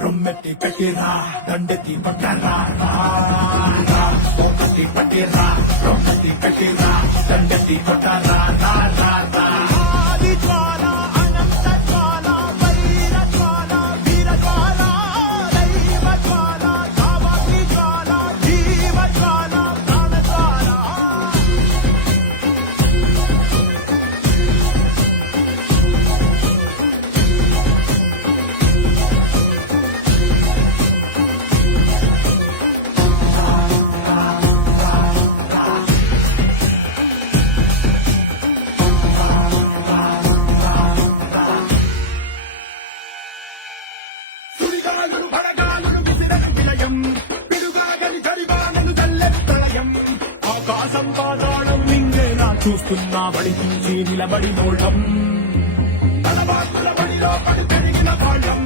రొమ్మెత్తి పెట్టిరా దండెత్తి పట్టరా రొమ్మెత్తి పట్టిరా రొమ్మెత్తి పెట్టిరా దండెత్తి పట్టరా ఆకాశం పాతాళం నింగేలా చూస్తున్నా బడి నుంచి నిలబడి నోళ్ళం తన బాతుల బడిలో పడి పెరిగిన పాఠం